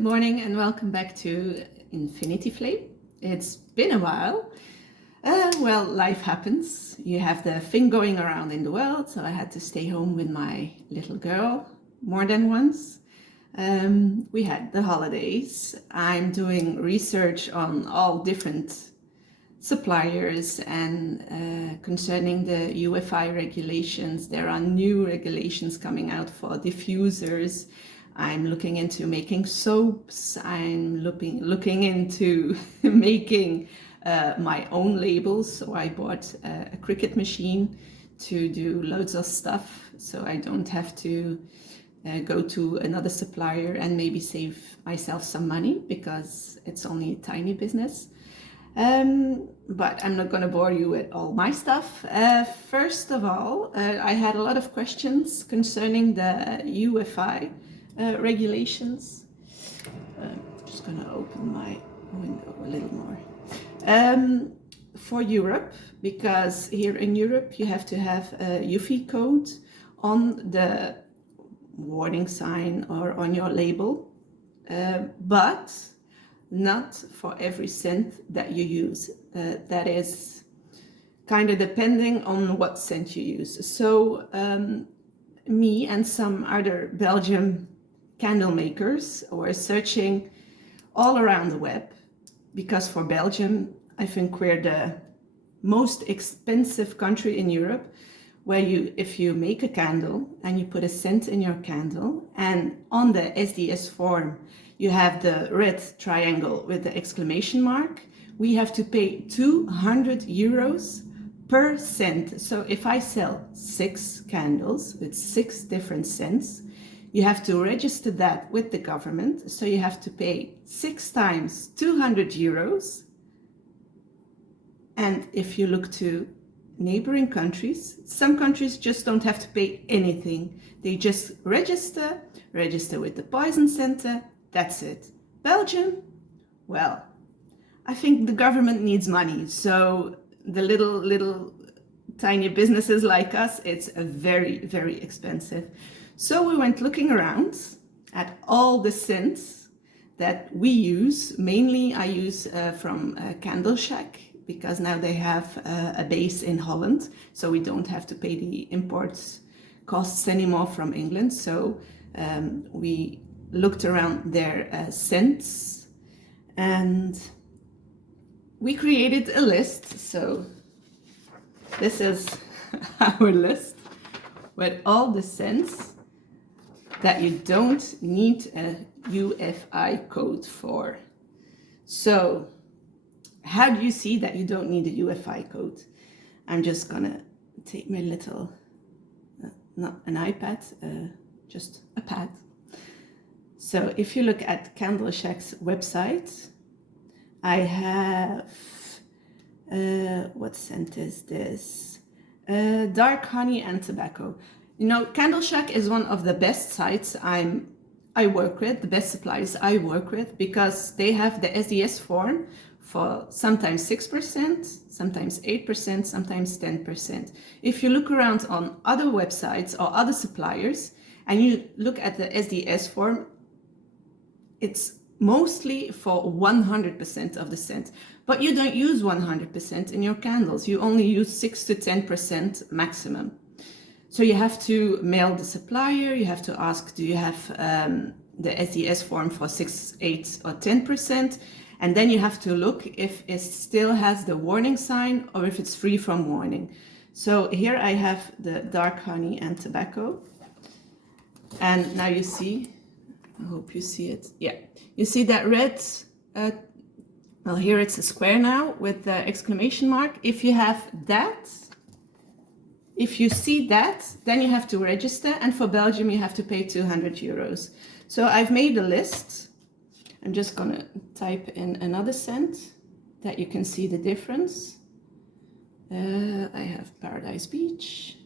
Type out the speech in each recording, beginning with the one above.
Good morning and welcome back to Infinity Flame. It's been a while. Well, life happens. You have the thing going around in the world, so I had to stay home with my little girl more than once. We had the holidays. I'm doing research on all different suppliers and concerning the UFI regulations. There are new regulations coming out for diffusers. I'm looking into making soaps. I'm looking into making my own labels. So I bought a Cricut machine to do loads of stuff, so I don't have to go to another supplier and maybe save myself some money because it's only a tiny business. But I'm not going to bore you with all my stuff. First of all, I had a lot of questions concerning the UFI regulations. I'm just going to open my window a little more. For Europe, because here in Europe you have to have a UFI code on the warning sign or on your label, but not for every scent that you use. That is kind of depending on what scent you use. So me and some other Belgian candle makers were searching all around the web, because for Belgium, I think we're the most expensive country in Europe, where if you make a candle and you put a scent in your candle and on the SDS form you have the red triangle with the exclamation mark, we have to pay 200 euros per scent. So if I sell 6 candles with 6 different scents, you have to register that with the government. So you have to pay 6 times 200 euros. And if you look to neighboring countries, some countries just don't have to pay anything. They just register with the poison center. That's it. Belgium, well, I think the government needs money. So the little tiny businesses like us, it's very, very expensive. So we went looking around at all the scents that we use. Mainly I use from Candle Shack, because now they have a base in Holland, so we don't have to pay the import costs anymore from England. So we looked around their scents and we created a list. So this is our list with all the scents that you don't need a UFI code for. So how do you see that you don't need a UFI code? I'm just gonna take my little, not an iPad, just a pad. So if you look at Candle Shack's website, I have, what scent is this? Dark honey and tobacco. You know, Candle Shack is one of the best sites I work with, the best suppliers I work with, because they have the SDS form for sometimes 6%, sometimes 8%, sometimes 10%. If you look around on other websites or other suppliers and you look at the SDS form, it's mostly for 100% of the scent, but you don't use 100% in your candles. You only use 6 to 10% maximum. So you have to mail the supplier, you have to ask, do you have the SDS form for 6, 8 or 10%? And then you have to look if it still has the warning sign or if it's free from warning. So here I have the dark honey and tobacco. And now you see, I hope you see it. Yeah, you see that red, well, here it's a square now with the exclamation mark. If you have that, if you see that, then you have to register. And for Belgium, you have to pay 200 euros. So I've made a list. I'm just gonna type in another scent that you can see the difference. I have Paradise Beach.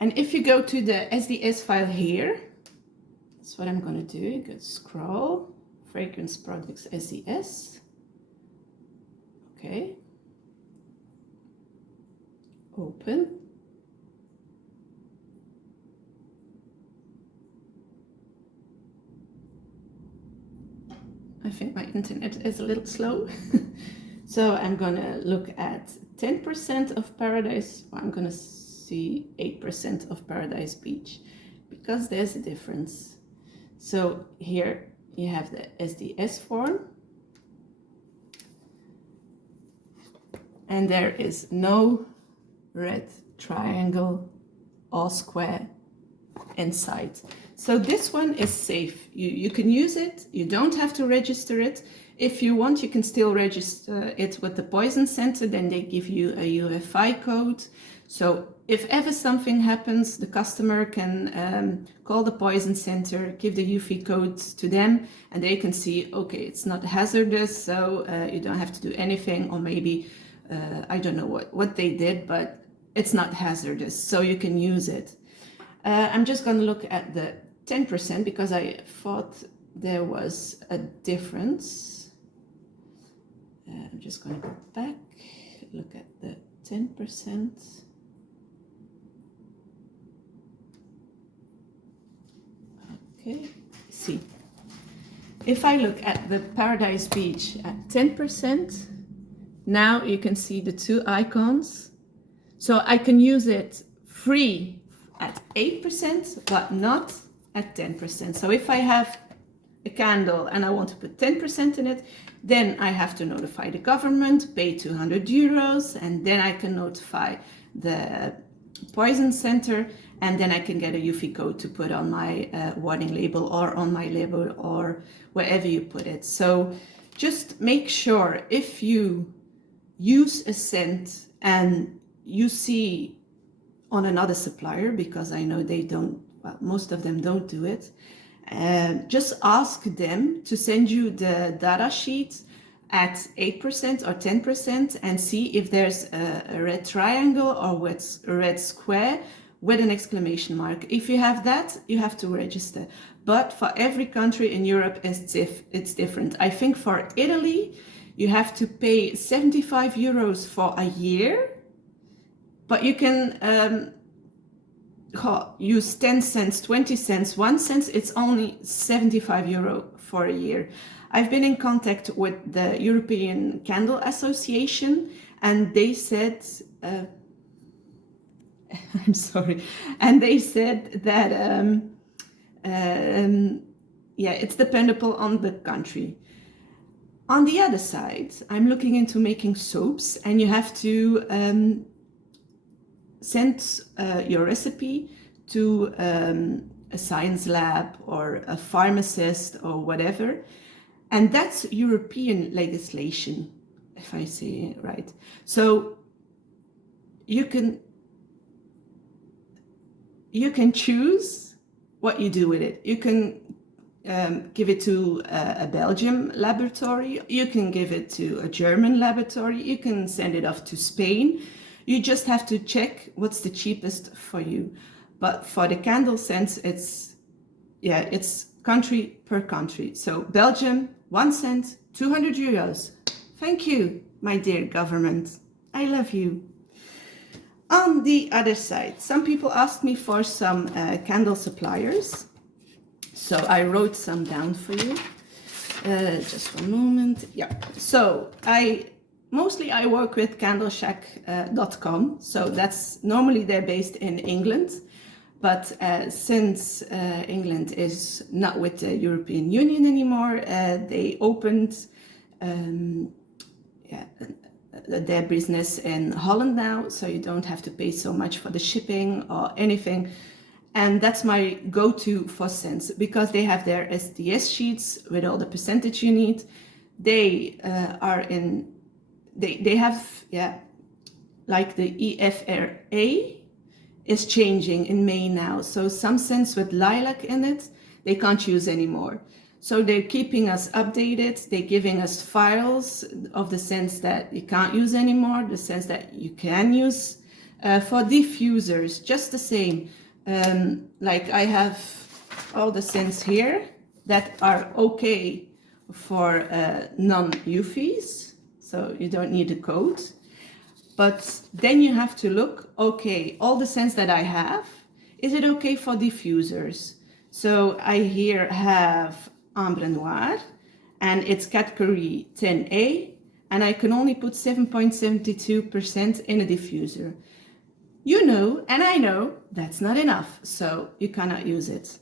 And if you go to the SDS file here, that's what I'm gonna do. You go scroll, Fragrance Products SDS. Okay. Open. I think my internet is a little slow. So I'm gonna look at 10% of Paradise. I'm gonna see 8% of Paradise Beach because there's a difference. So here you have the SDS form, and there is no red triangle or square inside. So this one is safe. You can use it. You don't have to register it. If you want, you can still register it with the Poison Center. Then they give you a UFI code. So if ever something happens, the customer can call the Poison Center, give the UFI code to them, and they can see, okay, it's not hazardous, so you don't have to do anything, or maybe, I don't know what they did, but it's not hazardous, so you can use it. I'm just going to look at the 10% because I thought there was a difference. I'm just going to go back, look at the 10%. Okay, see. If I look at the Paradise Beach at 10%, now you can see the two icons. So I can use it free at 8%, but not at 10%. So if I have a candle and I want to put 10% in it, then I have to notify the government, pay 200 euros, and then I can notify the Poison Center, and then I can get a UFI code to put on my warning label or on my label or wherever you put it. So just make sure if you use a scent and you see on another supplier, because I know they don't, well, most of them don't do it, just ask them to send you the data sheet at 8% or 10% and see if there's a red triangle or a red square with an exclamation mark. If you have that, you have to register. But for every country in Europe, it's different. I think for Italy, you have to pay 75 euros for a year, but you can use 10 cents, 20 cents, 1 cent. It's only 75 euro for a year. I've been in contact with the European Candle Association, and they said, I'm sorry, and they said that, yeah, it's dependable on the country. On the other side, I'm looking into making soaps, and you have to send your recipe to a science lab or a pharmacist or whatever. And that's European legislation, if I say it right. So you can choose what you do with it. You can give it to a Belgian laboratory. You can give it to a German laboratory. You can send it off to Spain. You just have to check what's the cheapest for you. But for the candle scents, it's country per country. So Belgium, 1 cent, 200 euros. Thank you, my dear government. I love you. On the other side, some people asked me for some candle suppliers. So I wrote some down for you. Just one moment. Yeah. So I work with candleshack.com. So that's normally they're based in England. But since England is not with the European Union anymore, they opened their business in Holland now, so you don't have to pay so much for the shipping or anything. And that's my go-to for scents, because they have their SDS sheets with all the percentage you need. They they have, like the EFRA is changing in May now. So some scents with lilac in it, they can't use anymore. So they're keeping us updated. They're giving us files of the scents that you can't use anymore, the scents that you can use. For diffusers, just the same. Like I have all the scents here that are okay for non-UFIs, so you don't need a code. But then you have to look, okay, all the scents that I have, is it okay for diffusers? So I here have Ambre Noir, and it's category 10A, and I can only put 7.72% in a diffuser. You know, and I know, that's not enough, so you cannot use it.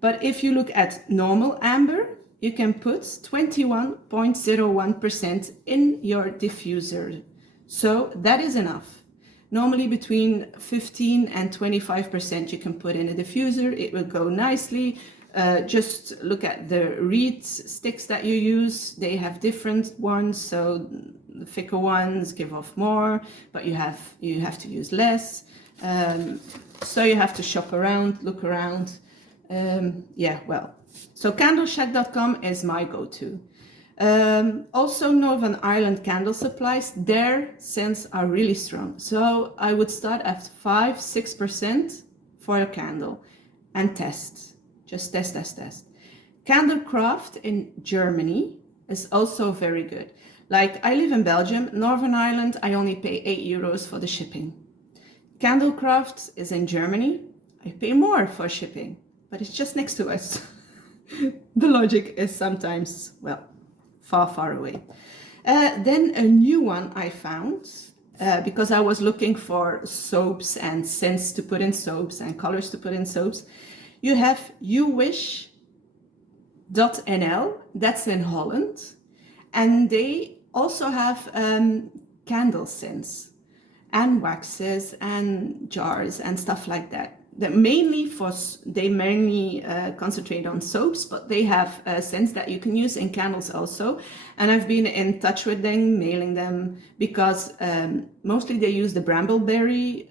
But if you look at normal amber, you can put 21.01% in your diffuser. So that is enough. Normally between 15 and 25% you can put in a diffuser. It will go nicely. Just look at the reed sticks that you use. They have different ones, so the thicker ones give off more, but you have to use less. So you have to shop around, look around. So candleshack.com is my go-to. Also Northern Ireland Candle Supplies, their scents are really strong. So I would start at 5-6% for a candle and test. Just test. Candlecraft in Germany is also very good. Like, I live in Belgium, Northern Ireland, I only pay €8 for the shipping. Candlecraft is in Germany, I pay more for shipping, but it's just next to us. The logic is sometimes, well, far away. Then a new one I found, because I was looking for soaps and scents to put in soaps and colors to put in soaps. You have uwish.nl, that's in Holland, and they also have candle scents and waxes and jars and stuff like that. They mainly concentrate on soaps, but they have scents that you can use in candles also. And I've been in touch with them, mailing them, because mostly they use the Brambleberry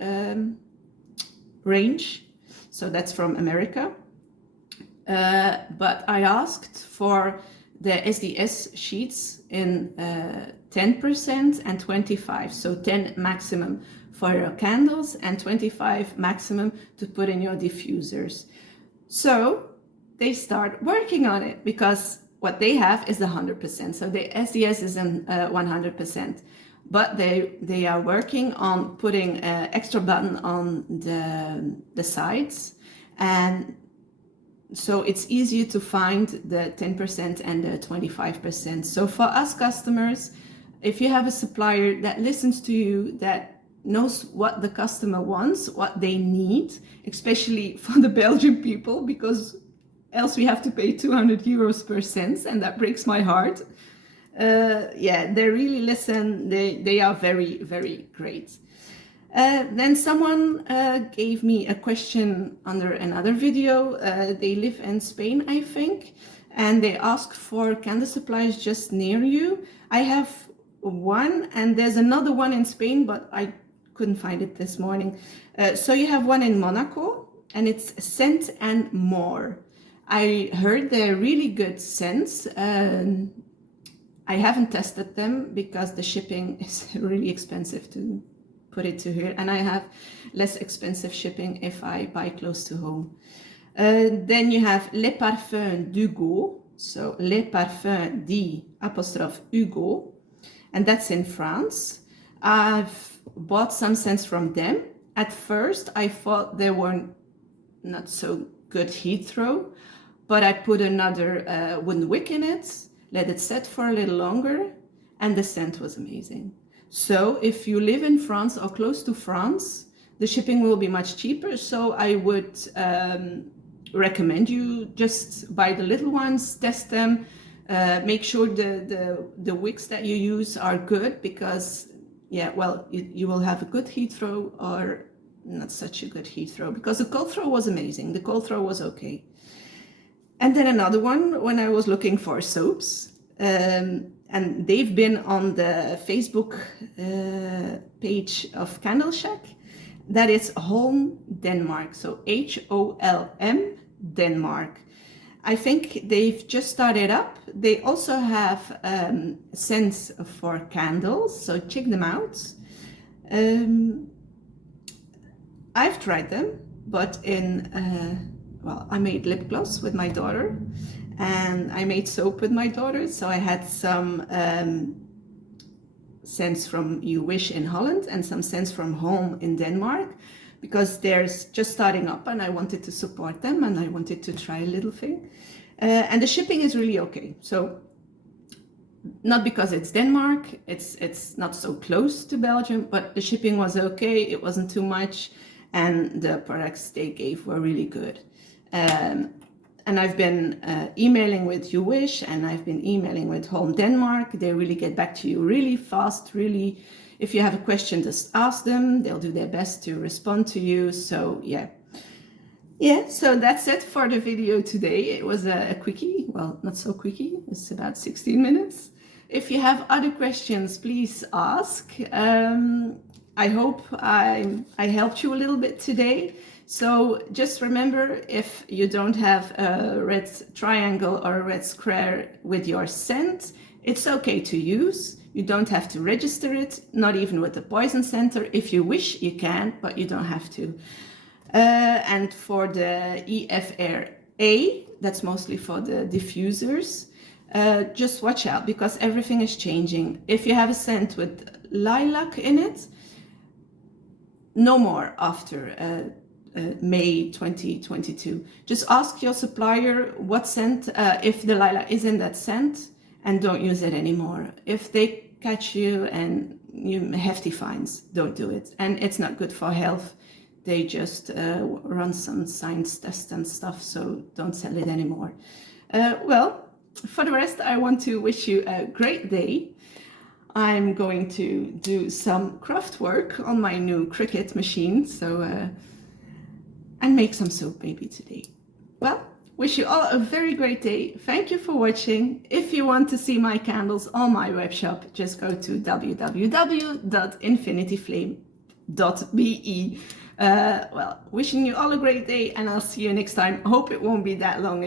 range. So that's from America. But I asked for the SDS sheets in 10% and 25%. So 10 maximum for your candles and 25 maximum to put in your diffusers. So they start working on it, because what they have is 100%. So the SDS is in 100%. But they are working on putting an extra button on the sides, and so it's easier to find the 10% and the 25%. So for us customers, if you have a supplier that listens to you, that knows what the customer wants, what they need, especially for the Belgian people, because else we have to pay €200 per scent, and that breaks my heart. They really listen. They are very, very great. Then someone gave me a question under another video. They live in Spain, I think, and they ask for candle supplies just near you. I have one, and there's another one in Spain, but I couldn't find it this morning. So you have one in Monaco, and it's Scent and More. I heard they're really good scents. I haven't tested them because the shipping is really expensive to put it to here, and I have less expensive shipping if I buy close to home. Then you have Les Parfums d'Hugo, so Les Parfums d'Hugo, and that's in France. I've bought some scents from them. At first I thought they were not so good heat throw, but I put another wooden wick in it, let it set for a little longer, and the scent was amazing. So if you live in France or close to France, the shipping will be much cheaper. So I would recommend you just buy the little ones, test them, make sure the wicks that you use are good, because you will have a good heat throw or not such a good heat throw, because the cold throw was amazing. The cold throw was okay. And then another one, when I was looking for soaps, and they've been on the Facebook page of Candle Shack, that is Holm Denmark, so HOLM Denmark. I think they've just started up. They also have scents for candles, so check them out. I've tried them, but I made lip gloss with my daughter, and I made soap with my daughter, so I had some scents from You Wish in Holland and some scents from Home in Denmark, because they're just starting up and I wanted to support them and I wanted to try a little thing. And the shipping is really okay. So not because it's Denmark, it's not so close to Belgium, but the shipping was okay, it wasn't too much, and the products they gave were really good. And I've been emailing with You Wish, and I've been emailing with Home Denmark. They really get back to you really fast, really. If you have a question, just ask them. They'll do their best to respond to you. So yeah. Yeah, so that's it for the video today. It was a quickie. Well, not so quickie. It's about 16 minutes. If you have other questions, please ask. I hope I helped you a little bit today. So just remember, if you don't have a red triangle or a red square with your scent, it's okay to use. You don't have to register it, not even with the Poison Center. If you wish, you can, but you don't have to. And for the EFRA, that's mostly for the diffusers, just watch out because everything is changing. If you have a scent with lilac in it, no more after May 2022. Just ask your supplier what scent, if the lilac is in that scent, and don't use it anymore. If they catch you and you hefty fines, don't do it. And it's not good for health. They just run some science tests and stuff, so don't sell it anymore. Well, for the rest, I want to wish you a great day. I'm going to do some craft work on my new Cricut machine, so and make some soap maybe today. Well, wish you all a very great day. Thank you for watching. If you want to see my candles on my web shop, just go to www.infinityflame.be. Well, wishing you all a great day, and I'll see you next time. Hope it won't be that long.